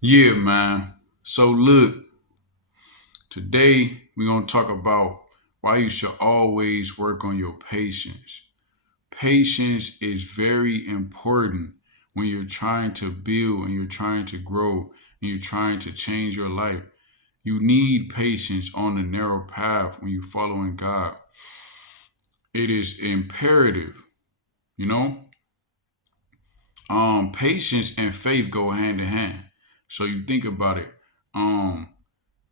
Yeah, man. So look, today we're gonna talk about why you should always work on your patience. Patience is very important when you're trying to build and you're trying to grow and you're trying to change your life. You need patience on the narrow path when you're following God. It is imperative, you know? Patience and faith go hand in hand. So you think about it. Um,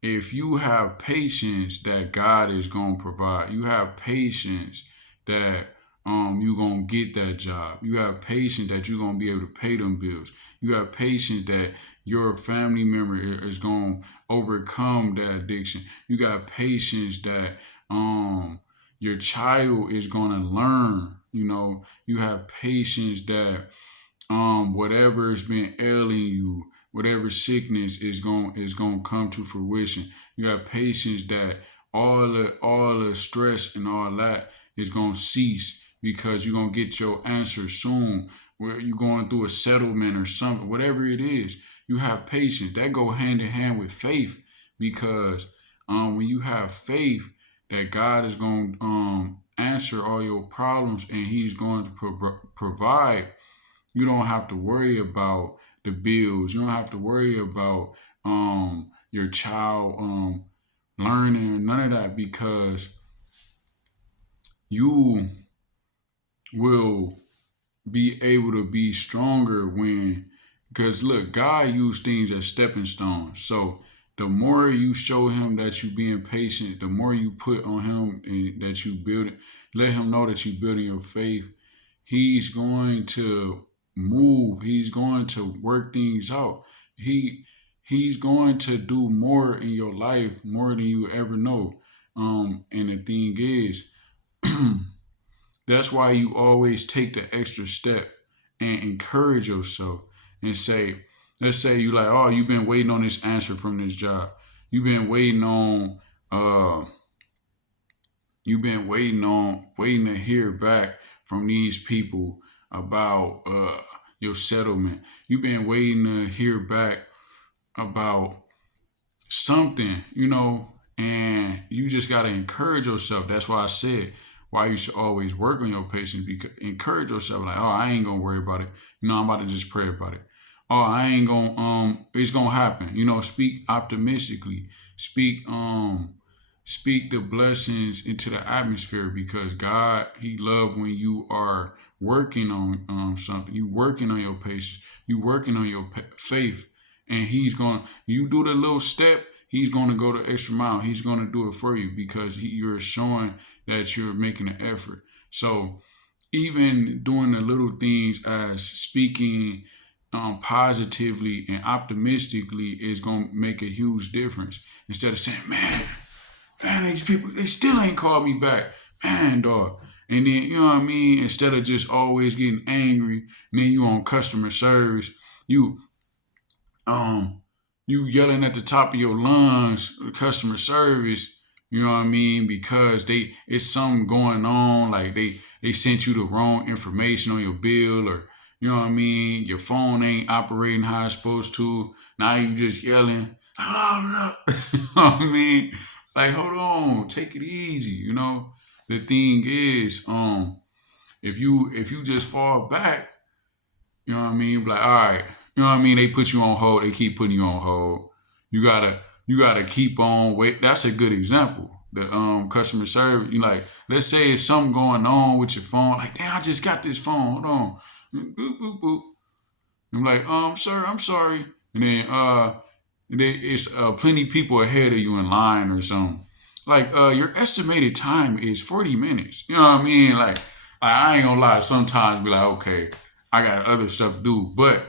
if you have patience that God is gonna provide, you have patience that you gonna get that job. You have patience that you're gonna be able to pay them bills. You have patience that your family member is gonna overcome that addiction. You got patience that your child is gonna learn. You have patience that whatever has been ailing you, whatever sickness is going to come to fruition. You have patience that all the stress and all that is going to cease because you're going to get your answer soon. Where you're going through a settlement or something, whatever it is, you have patience. That go hand in hand with faith because when you have faith that God is going to answer all your problems and He's going to provide, you don't have to worry about the bills. You don't have to worry about your child learning, none of that, because you will be able to be stronger when, because look, God used things as stepping stones. So the more you show him that you being patient, the more you put on him and that you build it, let him know that you building your faith. He's going to move. He's going to work things out. He's going to do more in your life, more than you ever know. And the thing is, that's why you always take the extra step and encourage yourself and say, let's say you like, oh, you've been waiting on this answer from this job. You've been waiting on uh waiting to hear back from these people about your settlement. You've been waiting to hear back about something, and you just got to encourage yourself. That's why I said why you should always work on your patience. Because encourage yourself, like, oh, I ain't gonna worry about it. I'm about to just pray about it. Oh, I ain't gonna it's gonna happen. Speak optimistically. Speak the blessings into the atmosphere because God, He love when you are working on something. You working on your patience. You working on your faith, and He's going. You do the little step. He's going to go the extra mile. He's going to do it for you because you're showing that you're making an effort. So even doing the little things as speaking positively and optimistically is going to make a huge difference. Instead of saying, man, these people, they still ain't called me back. Man, dog. And then, you know what I mean? Instead of just always getting angry, and then you on customer service, you um you yelling at the top of your lungs, customer service, you know what I mean? Because it's something going on, like they sent you the wrong information on your bill, or you know what I mean, your phone ain't operating how it's supposed to. Now you just yelling. You know what I mean? Like, hold on, take it easy, The thing is, if you just fall back, you know what I mean? Like, all right, you know what I mean? They put you on hold. They keep putting you on hold. You gotta keep on wait. That's a good example. The customer service. You like, let's say it's something going on with your phone. Like, damn, I just got this phone. Hold on. Boop boop boop. I'm like, sir, I'm sorry. And then it's plenty people ahead of you in line or something. Like, your estimated time is 40 minutes. You know what I mean? Like I ain't gonna lie. Sometimes be like, okay, I got other stuff to do, but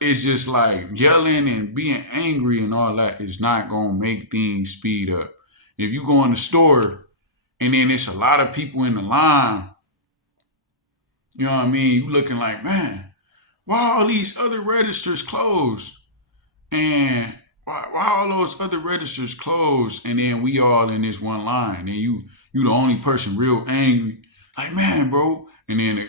it's just like yelling and being angry and all that is not gonna make things speed up. If you go in the store and then it's a lot of people in the line, you know what I mean? You looking like, man, why all these other registers closed? And why all those other registers closed? And then we all in this one line, and you the only person real angry. Like, man, bro. And then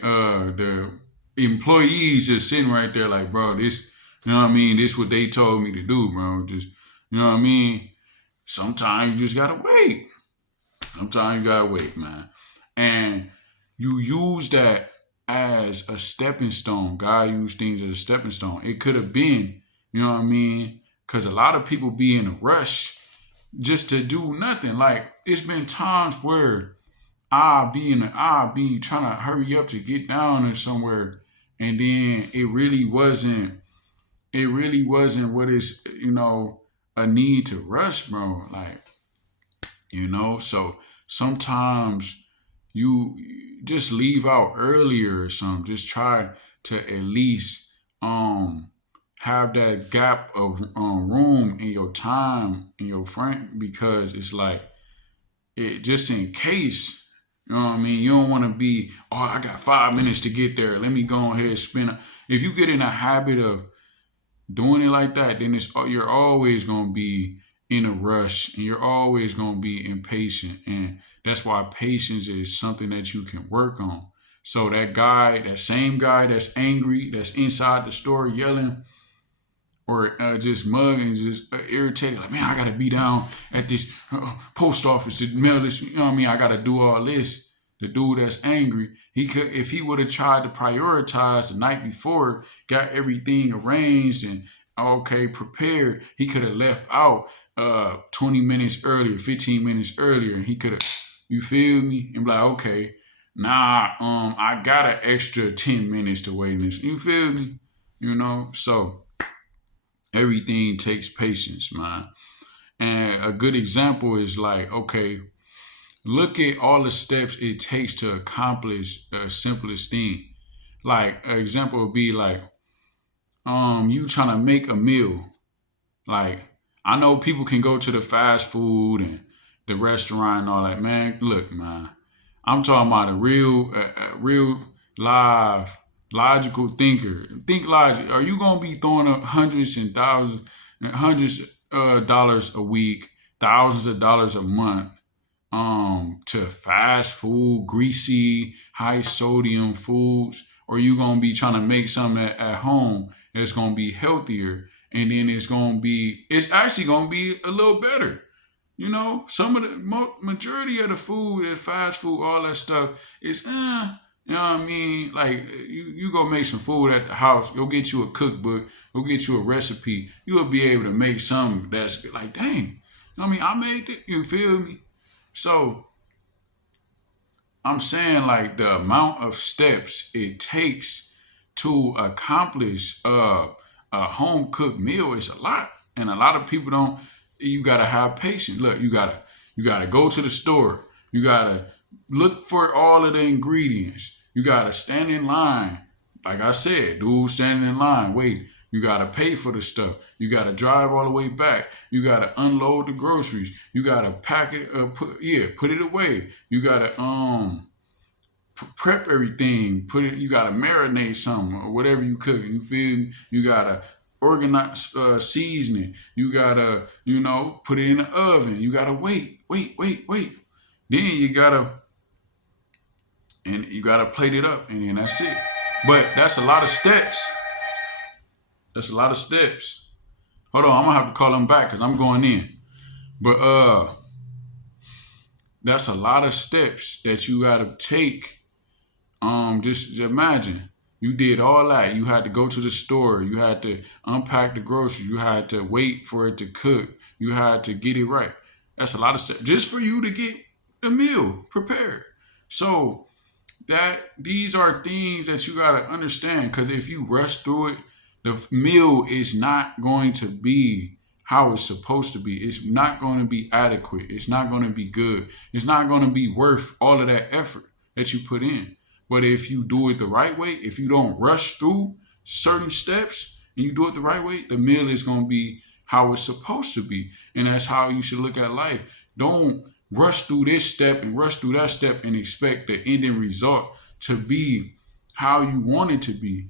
the employees just sitting right there, like, bro, this You know what I mean? This what they told me to do, bro. Just, you know what I mean? Sometimes you just gotta wait. Sometimes you gotta wait, man. And you use that as a stepping stone. God used things as a stepping stone. It could have been, you know what I mean? Because a lot of people be in a rush just to do nothing. Like it's been times where I'll be trying to hurry up to get down or somewhere, and then it really wasn't what is, a need to rush, bro. Like, so sometimes you just leave out earlier or something. Just try to at least have that gap of room in your time in your frame, because it's like it just in case. You know what I mean? You don't want to be, oh, I got 5 minutes to get there. Let me go ahead and spin. If you get in a habit of doing it like that, then you're always gonna be in a rush, and you're always gonna be impatient, and that's why patience is something that you can work on. So that same guy that's angry, that's inside the store yelling, or just mugging, just irritated, like, man, I gotta be down at this post office to mail this. You know what I mean? I gotta do all this. The dude that's angry, he could, if he would have tried to prioritize the night before, got everything arranged and okay prepared, he could have left out 20 minutes earlier, 15 minutes earlier, and he could have, you feel me? And be like, okay, nah, I got an extra 10 minutes to wait in this. You feel me? So everything takes patience, man. And a good example is like, okay, look at all the steps it takes to accomplish the simplest thing. Like an example would be like, you trying to make a meal. Like, I know people can go to the fast food and the restaurant and all that. Man, look, man, I'm talking about a real live logical thinker. Think logic. Are you gonna be throwing up hundreds and thousands, hundreds dollars a week, thousands of dollars a month, to fast food, greasy, high sodium foods, or you gonna be trying to make something at home that's gonna be healthier, and then it's actually gonna be a little better. Some of the majority of the food is fast food, all that stuff is, you know what I mean? Like, you go make some food at the house, go get you a cookbook, go get you a recipe. You will be able to make something that's like, dang, you know what I mean? I made it. You feel me? So I'm saying, like, the amount of steps it takes to accomplish a home cooked meal is a lot, and a lot of people don't. You gotta have patience. Look, you gotta go to the store. You gotta look for all of the ingredients. You gotta stand in line. Like I said, dude, standing in line, wait. You gotta pay for the stuff. You gotta drive all the way back. You gotta unload the groceries. You gotta pack it, put it away. You gotta prep everything. Put it. You gotta marinate something or whatever you cook. You feel me? You gotta organize seasoning. You gotta, put it in the oven. You gotta wait. Then you gotta plate it up, and then that's it. But that's a lot of steps. That's a lot of steps. Hold on, I'm gonna have to call them back because I'm going in. But that's a lot of steps that you gotta take. Just imagine you did all that. You had to go to the store. You had to unpack the groceries. You had to wait for it to cook. You had to get it right. That's a lot of steps just for you to get the meal prepared. So that these are things that you gotta understand, because if you rush through it, the meal is not going to be how it's supposed to be. It's not going to be adequate. It's not going to be good. It's not going to be worth all of that effort that you put in. But if you do it the right way, if you don't rush through certain steps and you do it the right way, the meal is going to be how it's supposed to be. And that's how you should look at life. Don't rush through this step and rush through that step and expect the ending result to be how you want it to be.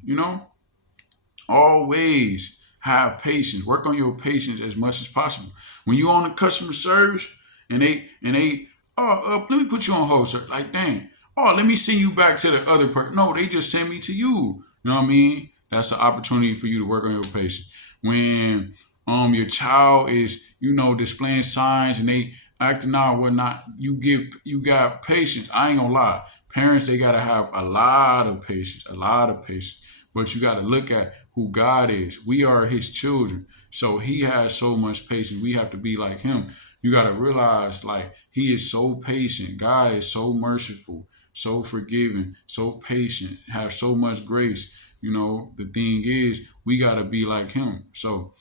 Always have patience. Work on your patience as much as possible. When you on the customer service and they let me put you on hold, sir. Like, dang. Oh, let me send you back to the other person. No, they just send me to you. You know what I mean? That's an opportunity for you to work on your patience. When your child is, displaying signs and they acting out or whatnot, you got patience. I ain't gonna lie. Parents, they gotta have a lot of patience, a lot of patience. But you gotta look at who God is. We are his children. So he has so much patience. We have to be like him. You gotta realize, like, he is so patient. God is so merciful, so forgiving, so patient, have so much grace. The thing is, we gotta be like him. So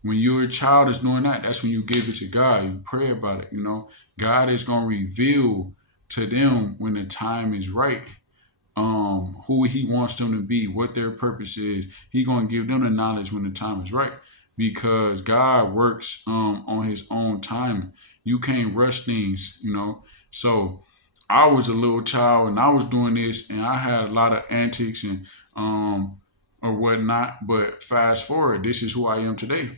when your child is doing that, that's when you give it to God. You pray about it. God is gonna reveal to them when the time is right, who he wants them to be, what their purpose is. He gonna give them the knowledge when the time is right, because God works on his own time. You can't rush things. So I was a little child and I was doing this and I had a lot of antics and or whatnot. But fast forward, this is who I am today.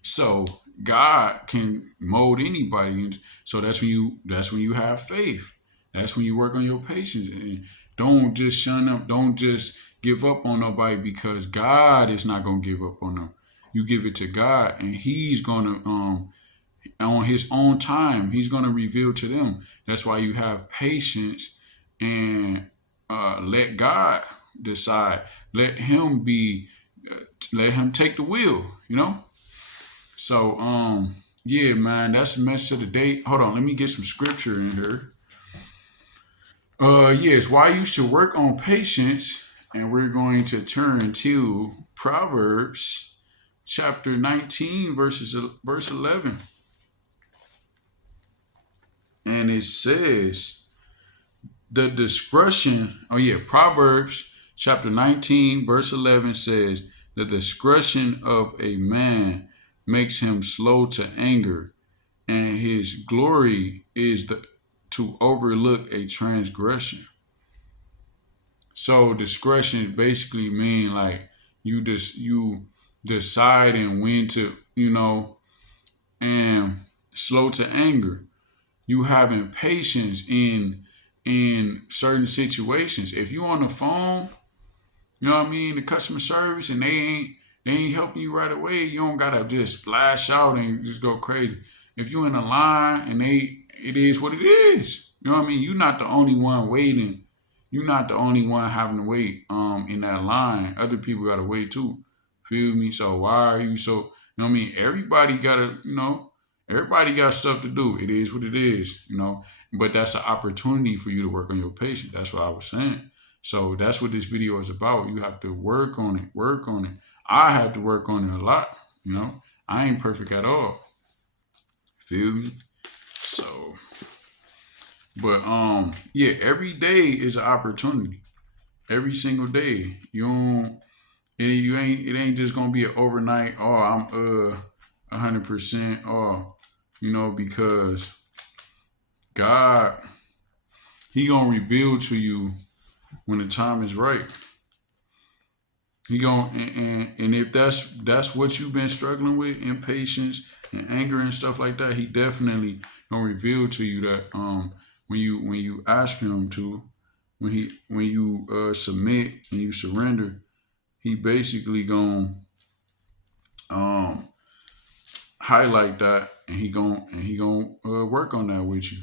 So God can mold anybody. So that's when you have faith. That's when you work on your patience. And don't just shun them. Don't just give up on nobody, because God is not gonna give up on them. You give it to God, and He's gonna on His own time, He's gonna reveal to them. That's why you have patience and let God decide. Let Him be. Let Him take the wheel. So, yeah, man, that's the message of the day. Hold on, let me get some scripture in here. Yes, why you should work on patience, and we're going to turn to Proverbs chapter 19, verse 11, and it says the discretion. Oh yeah, Proverbs chapter 19, verse 11 says the discretion of a man makes him slow to anger, and his glory is to overlook a transgression. So discretion basically mean like you deciding when to and slow to anger. You having patience in certain situations. If you on the phone, you know what I mean, the customer service, and they ain't helping you right away, you don't gotta just splash out and just go crazy. If you in a line and it is what it is. You know what I mean? You're not the only one waiting. You're not the only one having to wait in that line. Other people gotta wait too. Feel me? So why are you so, what I mean? Everybody got stuff to do. It is what it is. But that's an opportunity for you to work on your patience. That's what I was saying. So that's what this video is about. You have to work on it, work on it. I have to work on it a lot. I ain't perfect at all. Feel me? So, but yeah, every day is an opportunity. Every single day. It ain't just gonna be an overnight, oh, I'm 100%, because God, He gonna reveal to you when the time is right. He going and if that's what you've been struggling with, impatience and anger and stuff like that, he definitely gonna reveal to you that when you ask him to, when you submit and you surrender, he basically gonna um highlight that, and he gonna work on that with you.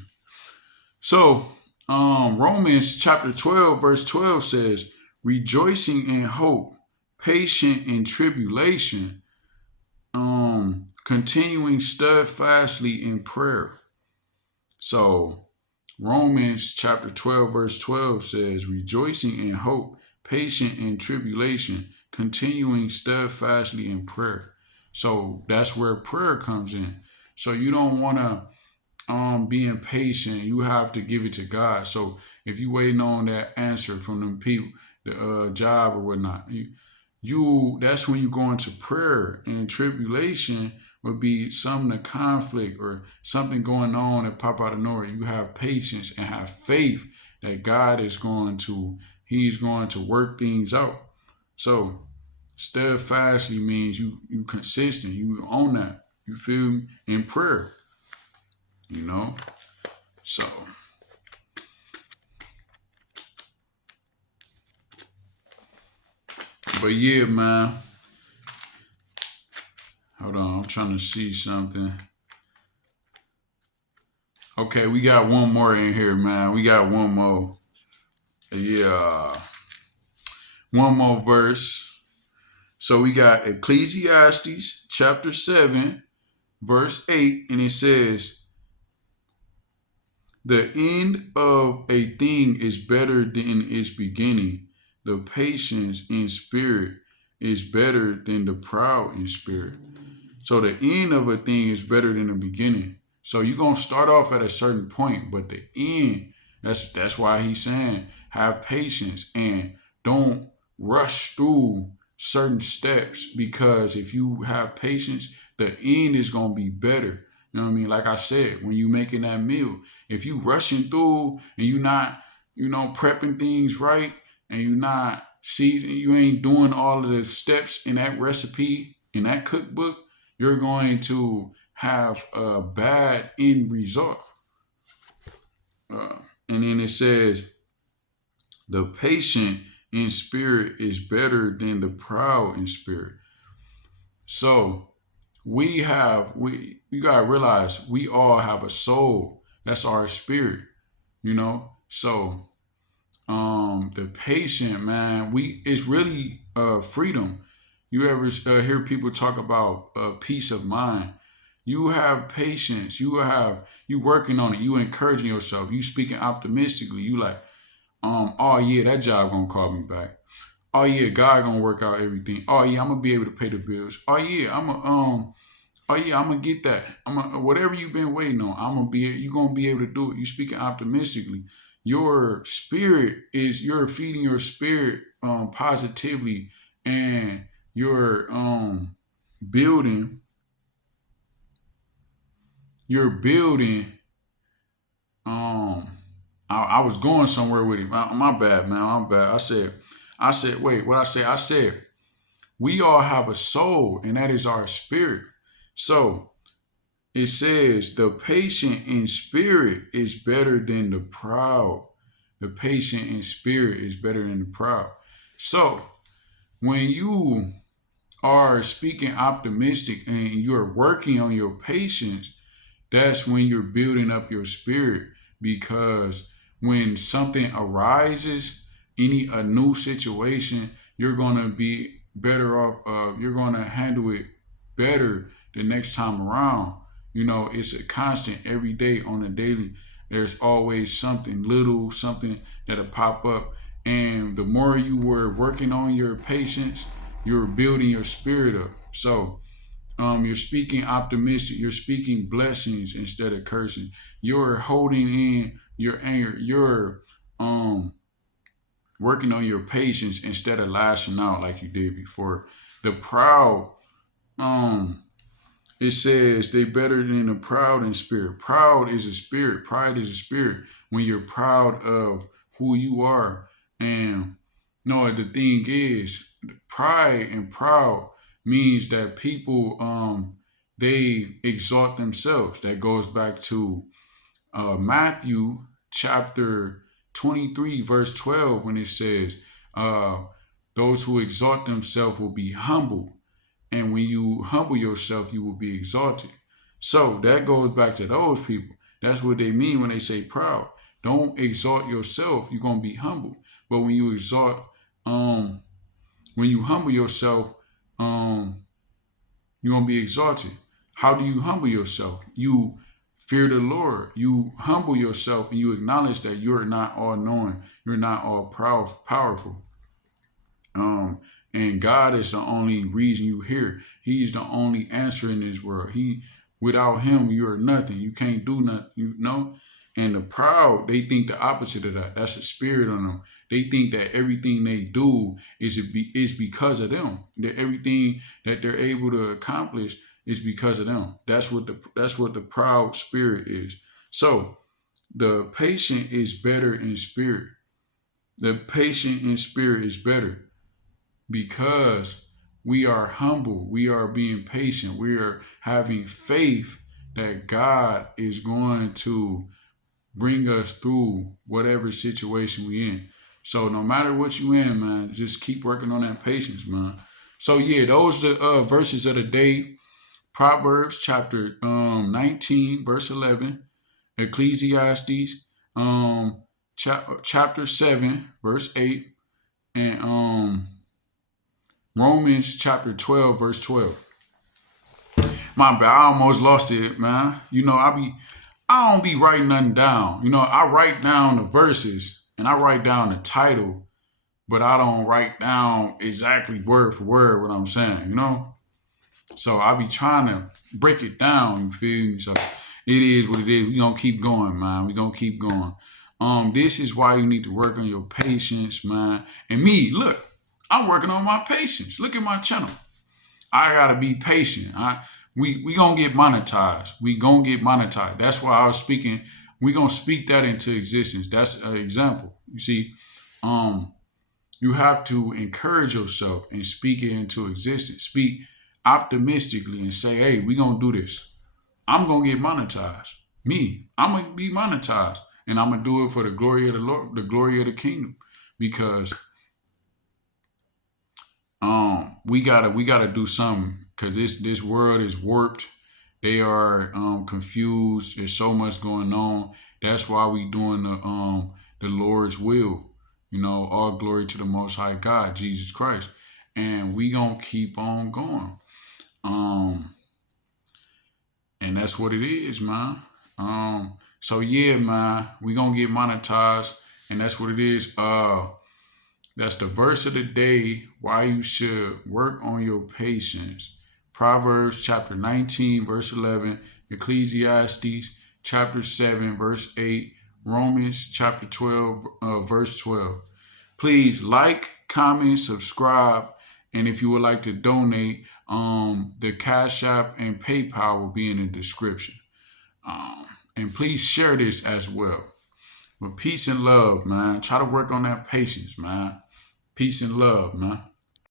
So Romans chapter 12 verse 12 says, rejoicing in hope, patient in tribulation, continuing steadfastly in prayer. So Romans chapter 12 verse 12 says, rejoicing in hope, patient in tribulation, continuing steadfastly in prayer. So that's where prayer comes in. So you don't want to be impatient. You have to give it to God. So if you waiting on that answer from them people, the job or whatnot, that's when you go into prayer. And tribulation would be something, a conflict or something going on that pop out of nowhere. You have patience and have faith that God is He's going to work things out. So steadfastly means you consistent. You own that. You feel me? In prayer. You know? So but yeah, man. trying to see something. Okay, we got one more in here, man. We got one more. Yeah. One more verse. So we got Ecclesiastes chapter 7, verse 8, and it says, the end of a thing is better than its beginning. The patience in spirit is better than the proud in spirit. So the end of a thing is better than the beginning. So you're gonna start off at a certain point, but the end, that's why he's saying have patience and don't rush through certain steps, because if you have patience, the end is gonna be better. You know what I mean? Like I said, when you making that meal, if you rushing through and you not, prepping things right, and you ain't doing all of the steps in that recipe, in that cookbook, you're going to have a bad end result. And then it says, the patient in spirit is better than the proud in spirit. So you gotta realize we all have a soul. That's our spirit, So the patient, man, it's really freedom. You ever hear people talk about peace of mind? You have patience. You working on it. You encouraging yourself. You speaking optimistically. You like, oh yeah, that job gonna call me back. Oh yeah, God gonna work out everything. Oh yeah, I'm gonna be able to pay the bills. Oh yeah, I'm gonna get that. Whatever you've been waiting on, you gonna be able to do it. You speaking optimistically. You're feeding your spirit positively, and you're building you're building um I was going somewhere with it. My bad, man. My bad. Wait, what I say? I said we all have a soul, and that is our spirit. So it says the patient in spirit is better than the proud. The patient in spirit is better than the proud. So when you are speaking optimistic and you're working on your patience, that's when you're building up your spirit, because when something arises, a new situation, you're gonna be better off. You're gonna handle it better the next time around. It's a constant every day on a daily. There's always something little, something that'll pop up, and the more you were working on your patience, you're building your spirit up. So you're speaking optimistic. You're speaking blessings instead of cursing. You're holding in your anger. You're working on your patience instead of lashing out like you did before. The proud, it says they better than the proud in spirit. Proud is a spirit. Pride is a spirit. When you're proud of who you are, and no, the thing is, pride and proud means that people they exalt themselves. That goes back to Matthew chapter 23, verse 12, when it says, those who exalt themselves will be humbled. And when you humble yourself, you will be exalted. So that goes back to those people. That's what they mean when they say proud. Don't exalt yourself, you're gonna be humble. But when you humble yourself, you're gonna be exalted. How do you humble yourself? You fear the Lord. You humble yourself and you acknowledge that you're not all knowing, you're not all powerful. And God is the only reason you here. He's the only answer in this world. Without him, you're nothing. You can't do nothing, And the proud, they think the opposite of that. That's a spirit on them. They think that everything they do is because of them. That everything that they're able to accomplish is because of them. That's what the proud spirit is. So the patient is better in spirit. The patient in spirit is better, because we are humble, we are being patient, we are having faith that God is going to bring us through whatever situation we in. So no matter what you in, man, just keep working on that patience, man. So yeah, those are the verses of the day. Proverbs chapter 19, verse 11. Ecclesiastes chapter 7, verse 8. And Romans chapter 12, verse 12. My bad, I almost lost it, man. I don't be writing nothing down. I write down the verses and I write down the title, but I don't write down exactly word for word what I'm saying. So I be trying to break it down, you feel me? So it is what it is. We gonna keep going, man. We gonna keep going. This is why you need to work on your patience, man. And me, look, I'm working on my patience. Look at my channel. I gotta be patient. We gonna get monetized. We gonna get monetized. That's why I was speaking. We gonna speak that into existence. That's an example. You see, you have to encourage yourself and speak it into existence. Speak optimistically and say, "Hey, we gonna do this. I'm gonna get monetized. I'm gonna be monetized, and I'm gonna do it for the glory of the Lord, the glory of the kingdom, because we gotta do something, because this world is warped. They are confused. There's so much going on. That's why we doing the Lord's will. All glory to the Most High God, Jesus Christ, and we gonna keep on going. And that's what it is, man. So yeah, man, we gonna get monetized, and that's what it is. That's the verse of the day, why you should work on your patience. Proverbs chapter 19, verse 11, Ecclesiastes chapter 7, verse 8, Romans chapter 12, verse 12. Please like, comment, subscribe, and if you would like to donate, the Cash App and PayPal will be in the description. And please share this as well. But peace and love, man. Try to work on that patience, man. Peace and love, man.